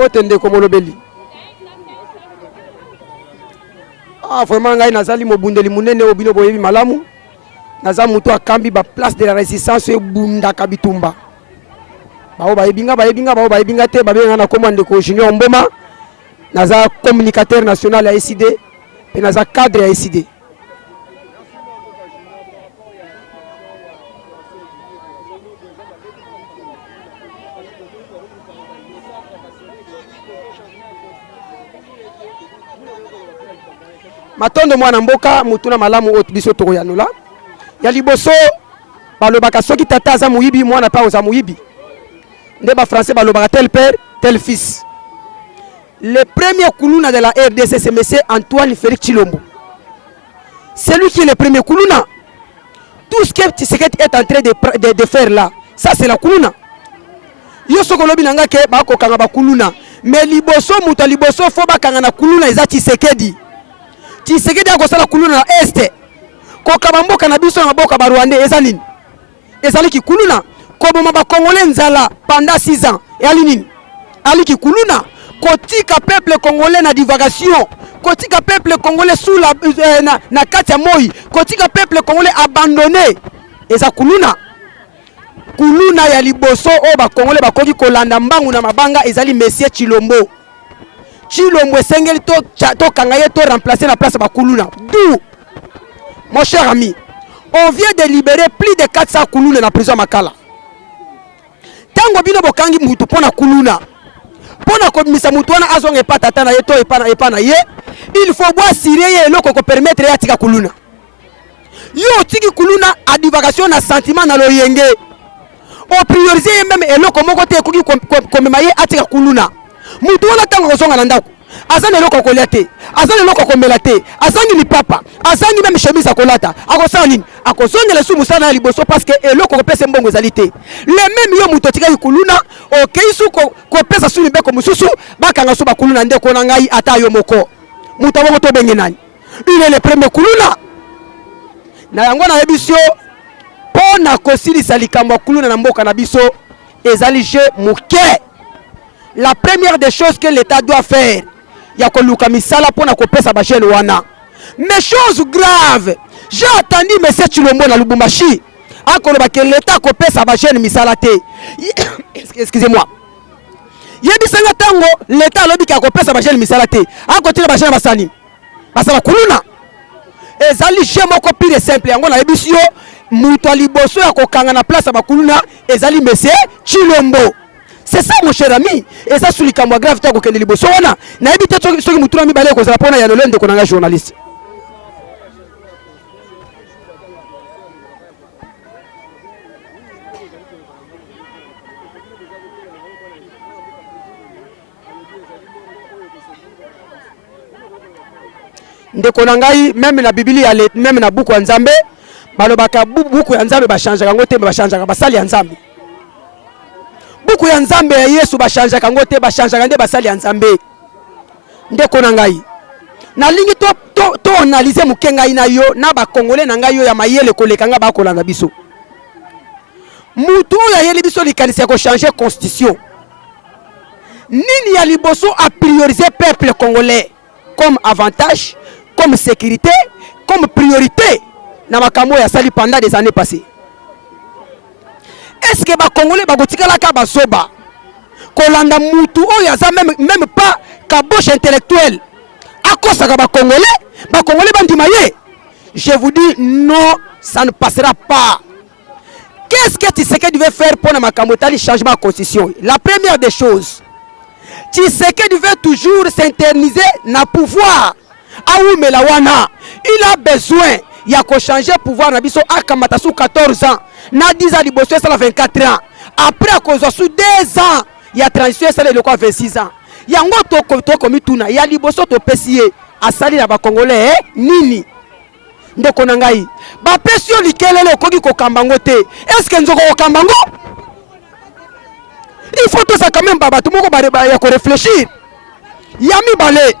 Mbote ndeko molobeli. Ah, vraiment ngai nazali mobundeli munene obino boyebi malamu. Naza mutu akambi ba place de la résistance e bunda kabitumba. Bao bayebinga bao bayebinga te babenga na komande ko Junior Mboma. Naza communicateur national à SID et naza cadre à SID. Matondo mwana mboka mutuna malamu otubiso toko yanula. Ya liboso balobaka soki tata za muyibi mwana pa oza muyibi. Nde ba français balobaka tel père tel fils. Le premier Koulouna de la RDC c'est monsieur Antoine Félix Tshilombo. C'est lui qui est le premier Koulouna. Tout ce que Tshisekedi est en train de faire là, ça c'est la Koulouna. Yo sokolobi nanga ke ba ko kanga ba Koulouna. Mais liboso muta liboso fo ba kanga na Koulouna eza Tshisekedi. Tshisekedi akosala Koulouna na este. Ko kabamboka na biso na boka ba Rwanda ezalini. Ezali ki Koulouna. Ko boma ba Congolais nzala pendant 6 ans. Et alinini. Ali ki Koulouna. Kotika peuple congolais na divagation. Kotika peuple congolais sous la na kati ya moi. Kotika peuple congolais abandonné. Eza Koulouna. Koulouna ya liboso o ba congolais bakoki kolanda mbangu na mabanga ezali monsieur Tshilombo. Tshilombo esengeli to kangaye to remplacer la place ba Koulouna. D'où mon cher ami, on vient de libérer plus de 400 Koulouna na prison Makala. Tango bino bokangi mutu pona Koulouna. Pona komisa mutu wana azonge patata na yeto epana ye, il faut boire sireye eloko ko permettre ya tika Koulouna. Yo tiki Koulouna a divagation na sentiment na loyenge. O prioriser même eloko moko te koki komema ye atika Koulouna. Mutu wana tango kozonga na ndako. Azana eloko kolete, azana eloko komela te, azangi ni papa, azangi même chemise akolata. Akosala nini? Akosonga le sumu sana liboso parce que eloko kopesa mbongo ezali te. Le même yo mutu tika Koulouna, okeisu ko pesa suni beko mususu, bakanga so ba Koulouna ndeko na ngai ata yo moko. Mutu abongo to benge nani? Il est le premier Koulouna. Na yango na yebisio pona kosilisa likambo Koulouna na mboka na biso ezali je muke. La première des choses que l'État doit faire, il y a que misala pour na kopesa ba jeune wana. Mais chose grave, j'ai attendu monsieur Tshilombo na Lubumbashi. Akoloba que l'État kopesa ba jeune misala te. Excusez-moi. Yebisanga tango l'État lobi ka kopesa ba jeune misala te. Akotira ba jeune basani. Basala Koulouna. Ezali je moko pire simple yango na yebisio mutu aliboso ya kokanga na place ba Koulouna ezali monsieur Tshilombo. C'est ça mon cher ami. Et ça sur les caméras grave tant que les bosona. Na ebité ceux qui mutura mi balé ko za pona ya lolende ko nanga journaliste. Ndeko nangai même na Biblia même na buku ya Nzambe balobaka buku ya Nzambe ba changer kango te ba changer ba sali ya Nzambe. Buku ya Nzambe ya Yesu ba changer kango te ba changer nde ba sali ya Nzambe. Ndeko nangai na lingi to analyser mukenga ina yo na ba Congolais na ngai yo ya mayele kolekanga ba kolanga biso. Mutu ya yeli biso likanisi ko changer constitution. Nini ya liboso a prioriser peuple congolais comme avantage, comme sécurité, comme priorité na makambo ya sali pendant des années passées. Est-ce que les Congolais bagotikalaka basoba kolanda mutu oyo aza même pas kaboche intellectuelle akosaka ba Congolais bandima ye? Je vous dis non, ça ne passera pas. Qu'est-ce que Tshisekedi veut faire pour na makambo tali changement de constitution? La première des choses, Tshisekedi veut toujours s'interniser na pouvoir. Aoumela wana, il a besoin ya ko changer pouvoir na biso akamata sous 14 ans. Na 10 ans liboso ça 24 ans. Après à cause sous 2 ans, il y a transition ça le quoi 26 ans. Yango to komi tuna ya liboso to pesie asali na ba Congolais nini? Ndeko nangai. Ba pesio likelele koki ko kambango te. Est-ce que nzoko ko kambango? Il faut tout ça quand même baba tout moko ba ya ko réfléchir. Yami balé.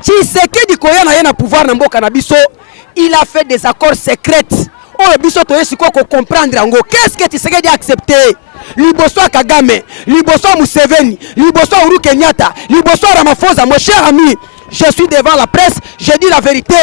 Tshisekedi koya na yena pouvoir na mboka na biso, il a fait des accords secrets oyo biso toyesi ko comprendre yango. Qu'est-ce que Tshisekedi a accepté? Liboso Kagame, liboso Museveni, liboso Uhuru Kenyatta, liboso Ramaphosa. Mon cher ami, je suis devant la presse, je dis la vérité.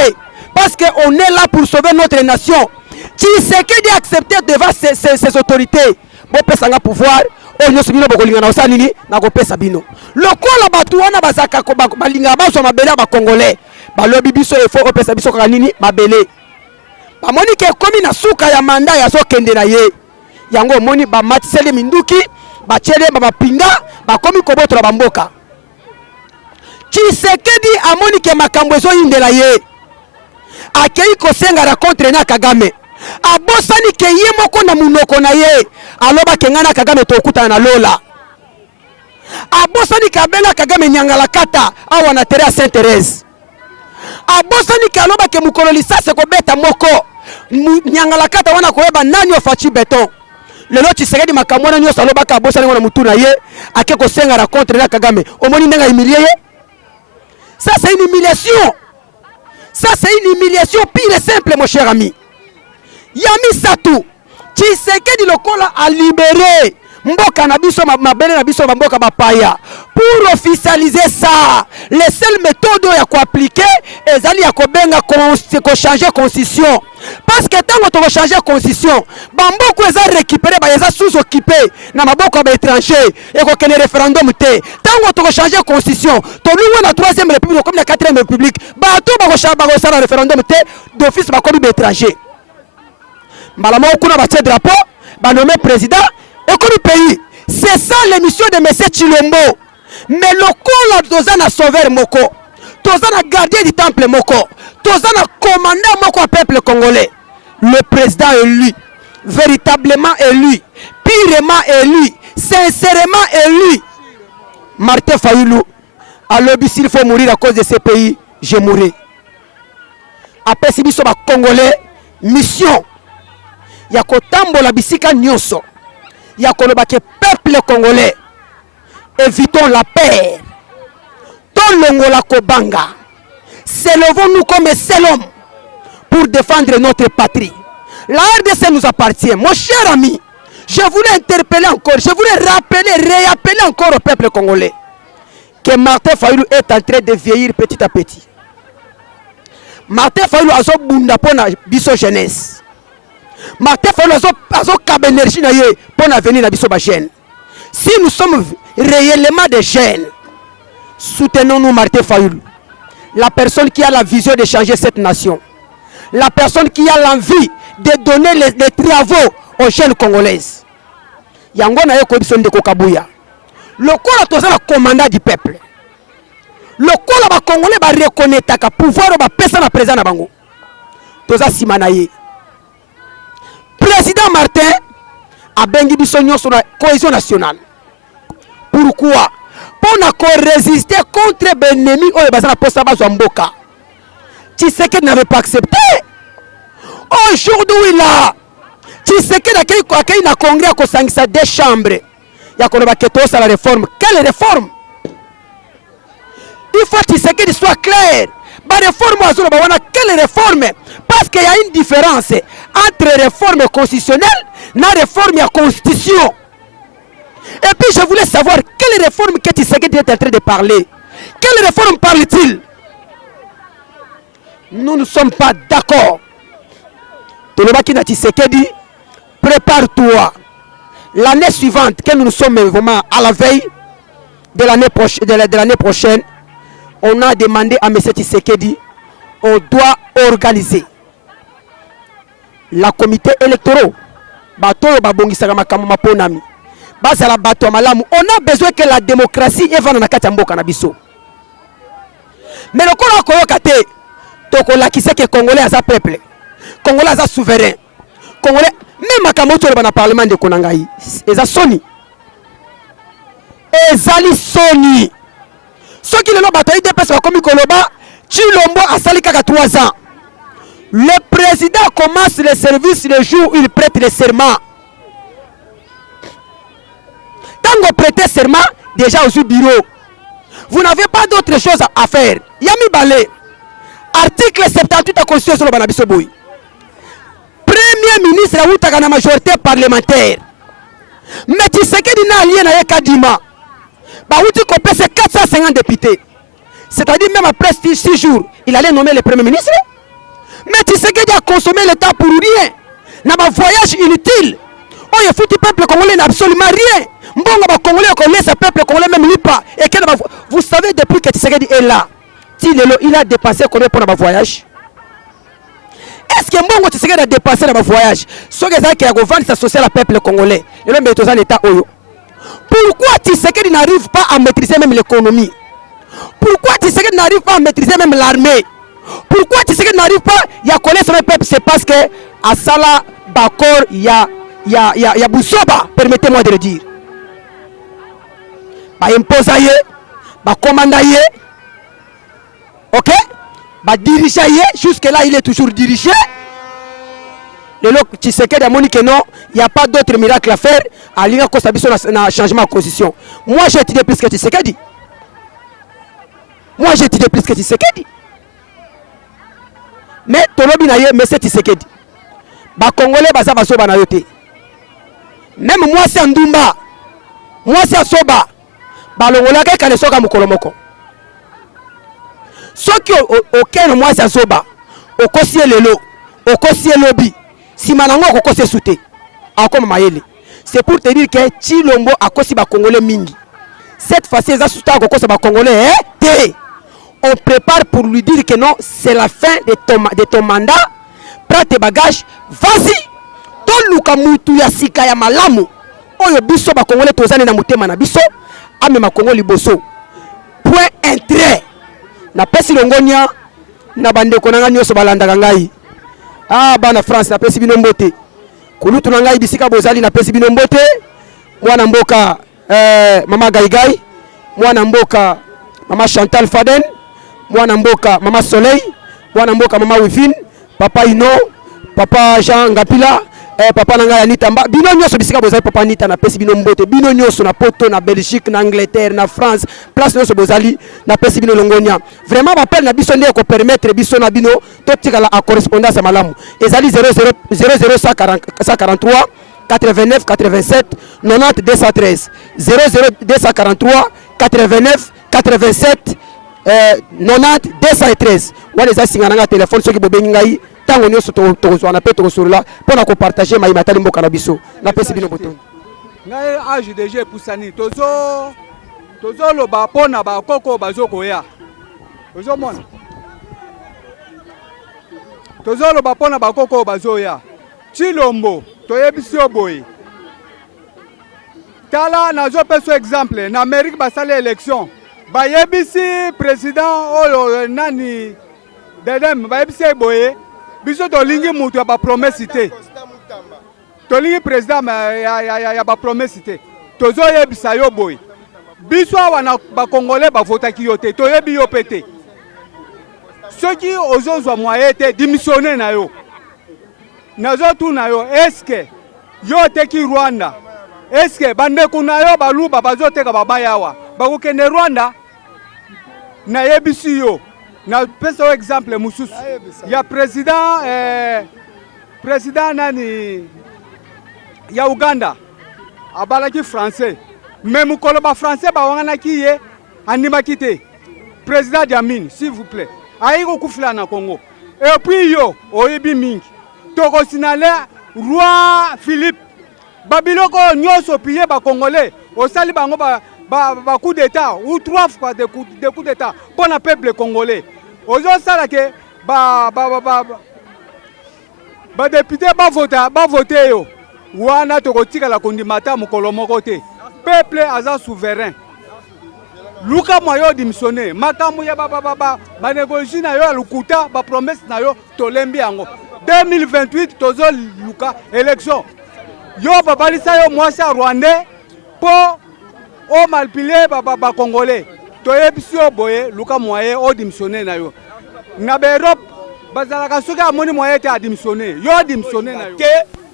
Parce qu'on est là pour sauver notre nation. Tshisekedi a accepté devant ses autorités. Bon, pesanga pouvoir. On ne sait pas si on a nini na kopesa bino. Lokola batu wana bazaka ko balinga baso mabele ba congolais. Ba lobi biso e fo kopesa biso ka nini mabele. Ba moni ke komi na suka ya manda ya so kende na ye. Yango moni ba matisele minduki, ba chele ba pinga, ba komi kobotola ba mboka. Tshisekedi amoni ke makambo ezo yindela ye. Akei ko senga ra contre na Kagame. Abosani ke ye moko na munoko na ye aloba ke ngana Kagame tokuta na lola. Abosani ke abenga Kagame nyangala kata awa na terre Sainte Thérèse. Abosani ke aloba ke mukolo lisase ko beta moko nyangala kata wana koyeba nani ofachi beton. Lelo Tshisekedi makambo na nyoso aloba ka abosani wana mutu na ye ake ko senga ra contre na Kagame. Omoni ndenga humilier ye. Ça c'est une humiliation. Ça c'est une humiliation pire et simple mon cher ami. Yami Satou, Tshisekedi lokola a libéré mboka na biso mabele na biso mboka bapaya. Pour officialiser ça, les seules méthodes ya ko appliquer ezali ya ko benga ko changer constitution. Parce que tant qu'on changer constitution, bamboko eza récupérer ba eza sous-occupé na maboko ba étranger et ko kene référendum té. Tant qu'on changer constitution, to luwa na 3e république comme na 4e république, ba to ba ko changer référendum té d'office ba ko ba étranger. Malama okuna ba tche drapeau, ba nommé président et comme pays. C'est ça l'émission de M. Chilombo. Mais lokola tozana sauveur moko, tozana gardien du temple moko, tozana commandant moko au peuple congolais. Le président élu, véritablement élu, pirement élu, sincèrement élu. Martin Fayulu, alors s'il faut mourir à cause de ce pays, je mourrai. Après si biso ba congolais, mission. Yako tambola bisika nyonso. Yako lobake peuple congolais. Évitons la paix. Tolongola kobanga. S'élevons-nous comme un seul homme pour défendre notre patrie. La RDC nous appartient. Mon cher ami, je voulais interpeller encore, je voulais réappeler encore au peuple congolais que Martin Fayulu est en train de vieillir petit à petit. Martin Fayulu a zo bunda pona biso jeunesse. Martin Fayulu a zo kab énergie na ye pona venir na biso ba jeune. Si nous sommes réellement des jeunes, soutenons-nous Martin Fayulu. La personne qui a la vision de changer cette nation. La personne qui a l'envie de donner les travaux aux jeunes congolaises. Yango na ye ko biso ndeko Kabuya. Lokola toza la commandant du peuple. Lokola ba congolais ba reconnaître ka pouvoir ba pesa na président na bango. Toza simana ye. Président Martin a bengi biso nyonso na cohésion nationale. Pourquoi? Pour résister contre l'ennemi ou les posta bazwa mboka. Tshisekedi n'avait pas accepté. Aujourd'hui là, Tshisekedi a na congrès à kosangisa des chambres. Ya koloba keto sa la réforme. Quelle réforme? Il faut que Tshisekedi soit clair. Ba réforme azolo ba wana quelle réforme? Parce qu'il y a une différence entre réforme constitutionnelle et réforme à constitution. Et puis je voulais savoir quelle réforme que Tshisekedi est en train de parler. Quelle réforme parle-t-il? Nous ne sommes pas d'accord. Tolobaki na Tshisekedi, prépare-toi. L'année suivante, que nous sommes vraiment à la veille de l'année prochaine, on a demandé à M. Tshisekedi, on doit organiser la comité électorale. Bato babongisaka makambo maponami. Bazala bato malamu. On a besoin que la démocratie evana na kati ya mboka na biso. Mais le kola koyoka te tokola kiseke congolais aza peuple. Congolais aza souverain. Congolais même makambo to na parlement de konangai. Eza soni. Ezali soni. Soki lelo bato ide pesa komi koloba Chilombo asali kaka 3 ans. Le président commence le service le jour où il prête le serment. Quand vous prêtez serment, déjà au bureau, vous n'avez pas d'autre chose à faire. Yami Balé, article 78 de la Constitution sur le Banabisoboui. Premier premier ministre a une majorité parlementaire. Mais tu sais qu'il y a un allié à Kadima. Il y a 450 députés. C'est-à-dire même après 6 jours, il allait nommer le premier ministre. Mais tu sais qu'il a consommé le temps pour rien. Il y a un voyage inutile. Oh, il faut que le peuple congolais n'a absolument rien. Mbongo ba Congolais connaît ce peuple congolais même lui pas. Et vous savez depuis que Tshisekedi est là, il a dépassé combien pour le voyage? Est-ce que Mbongo Tshisekedi a dépassé le voyage? Ce que ça qui a gouverné s'associer au peuple congolais. Et le mettre en état oyo. Pourquoi Tshisekedi n'arrive pas à maîtriser même l'économie? Pourquoi Tshisekedi n'arrive pas à maîtriser même l'armée? Pourquoi Tshisekedi n'arrive pas à connaître son peuple? C'est parce que à Sala Bakor il y a Boussoba, permettez-moi de le dire. Ba imposaye, ba commandaye, ok, ba dirigeaye, jusque là il est toujours dirigé. Le lot Tshisekedi a dit que non, il n'y a pas d'autre miracle à faire. À l'Iran a changement de constitution. Moi j'ai étudié plus que Tshisekedi. Moi j'ai étudié plus que Tshisekedi. Mais Tolobi na ye, mais c'est Tshisekedi. Ba Congolais baza basoba na yote. Même moi c'est Ndumba. Moi c'est Soba. Balongola ke kane soka mukolomoko. Soki aucun moi c'est Soba. Okosie lelo, okosie lobi. Si manango okosie souté. Akoma mayele. C'est pour te dire que Chilombo akosi ba Congolais mingi. Cette fois-ci ça souta okosi ba Congolais té. On prépare pour lui dire que non, c'est la fin de ton mandat. Prends tes bagages, vas-y. Ton luka mutu ya sika ya malamu. Oyo biso ba Congolais tozane na mutema na biso. Ame ma Congo liboso. Point intérêt. Na pesi longonia na bandeko nanga nyoso balanda ngai. Ah bana France na pesi bino mbote. Kulutu nanga bisika bozali na pesi bino mbote. Mwana mboka mama Gaigai. Mwana mboka mama Chantal Faden. Mwana mboka mama Soleil. Mwana mboka mama Wifine. Papa Ino. Papa Jean Ngapila. Papa nanga Anita Mba. Bino nyoso bisika bozali papa Anita na pesi bino mbote. Bino nyoso na poto na Belgique na Angleterre na France. Place nyoso bozali na pesi bino longonia. Vraiment appel na biso ndeko permettre biso na bino totika la correspondance malamu. Ezali 00143 89 87 90 213 00243 89 87 90 213. Wale za singana téléphone soki bobengi ngai tango nyoso to na pe to sorola pona ko partager mai matali mboka na biso na pesi bino boton ngai age DG Poussani tozo loba pona ba koko bazoko ya tozo mona tozo loba pona ba koko bazoya Chilombo toyebisi oboyi tala nazo peso exemple na Amérique basale élection bayebisi président oyo nani dedem bayebisi boye biso tolingi mutu ya ba promesse te tolingi président ya ba promesse te tozo yebisa yo boye biso wana ba congolais ba votaki yo te toyebi yo pete soki ozozwa moyen te démissionner na yo nazo tuna yo eske yo teki Rwanda eske bandeko na yo baluba bazoteka babayawa bakokende Rwanda na yebisi yo na pesa exemple mususu ya président nani ya Uganda abalaki français mais mukolo ba français ba wanganaki ye andimaki te président Diamine s'il vous plaît ayiko kufula na Congo et puis yo oyebi mingi toko sinale roi Philippe babiloko nyoso piye ba congolais osali bango ba coup d'état ou 3 fois de coup d'état pour le peuple congolais ozo sala ke ba député ba voter yo wana to kotika la kondimata mukolo moko te peuple aza souverain luka moyo démissionner makamu ya ba négocie na yo lukuta ba promesse na yo tolembi yango 2028 tozo luka élection yo babalisa yo mwasi rwandais po o malpilé ba congolais toyebisi yo boye luka moyen o démissionner na yo na Europe bazalaka soki amoni moyen te a démissionner yo démissionner na yo te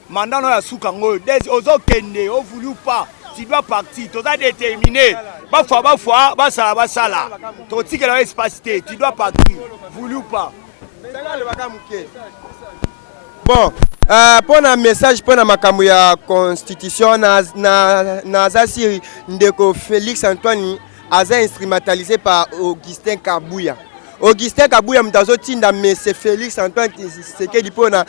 mandat no ya suka ngoyo des ozo kende o voulu pas tu dois partir tu dois déterminer ba fois basala to tikela espace te tu dois partir voulu pas Bon, pour un message pour la makambo ya constitution na Zasiri ndeko Félix Antoine aza instrumentalisé par Augustin Kabouya. Augustin Kabouya mtazo tinda mais c'est Félix Antoine Tshisekedi pona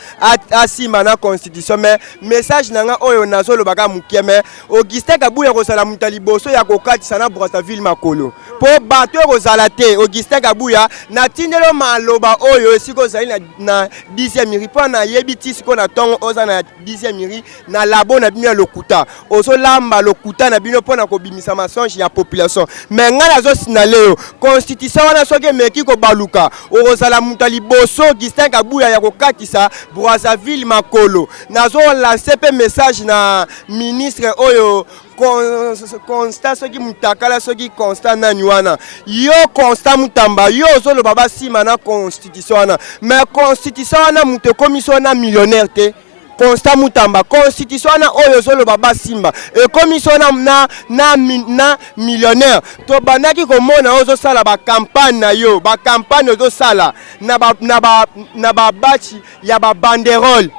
asima na constitution mais message nanga oyo nazolo baka mukeme Augustin Kabouya kozala mutali boso ya kokatisa na Brazzaville makolo po bato kozala te Augustin Kabouya na tindelo maloba oyo esiko zali na 10e miri pona yebiti siko na tongo oza na 10e miri na labo na bino lokuta ozo lamba lokuta na bino pona ko bimisa mensonge ya population mais ngana zo sinaleo constitution wana soke meki ko baluka ozala mutali boso Augustin Kabouya ya kokatisa Brazzaville makolo nazo lancer pe message na ministre oyo constat soki mutakala soki constat na nywana yo constat mutamba yo zolo baba sima na constitution wana mais constitution wana muto commission na millionnaire te constat mutamba constitution na oyo zolo baba simba et commission na millionnaire to banaki komona ozo sala ba campagne na yo ba campagne ozo sala na ba bachi ya ba banderole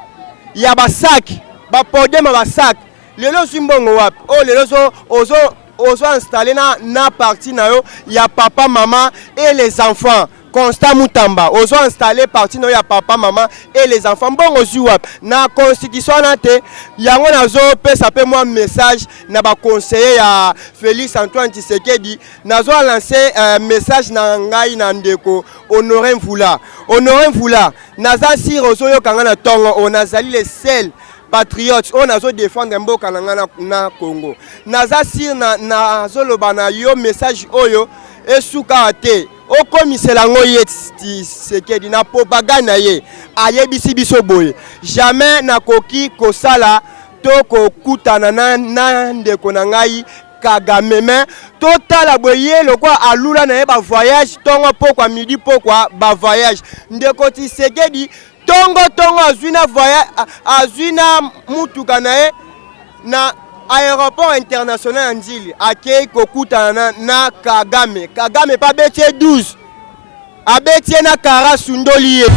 ya ba sac ba podium ba sac lelo simbongo wapi o lelo ozo installer na parti na yo ya papa maman et les enfants constat mutamba ozo installer parti na yo ya papa maman et les enfants bongo ziwap na constitution na te yango nazo pesa pe moi message na ba conseiller ya Félix Antoine Tshisekedi nazo lancer message na ngai na ndeko Honoré Mvula naza sir ozo yo kanga na tongo onazali les seuls patriotes on a zo défendre mboka na Congo naza sir na zoloba na yo message oyo esuka te o komisela ngo yeti sekedi na propaganda ye ayebisi biso boye jamais na koki kosala to kokutana na ndeko na ngai Kagame mais total aboye lokwa alula na ba voyage tongo pokwa midi pokwa ba voyage ndeko Tshisekedi tongo azwina voyage azwina mutuka na na aéroport international Njili akei kokutana na Kagame pa betie 12 abetie na kara sundoli ye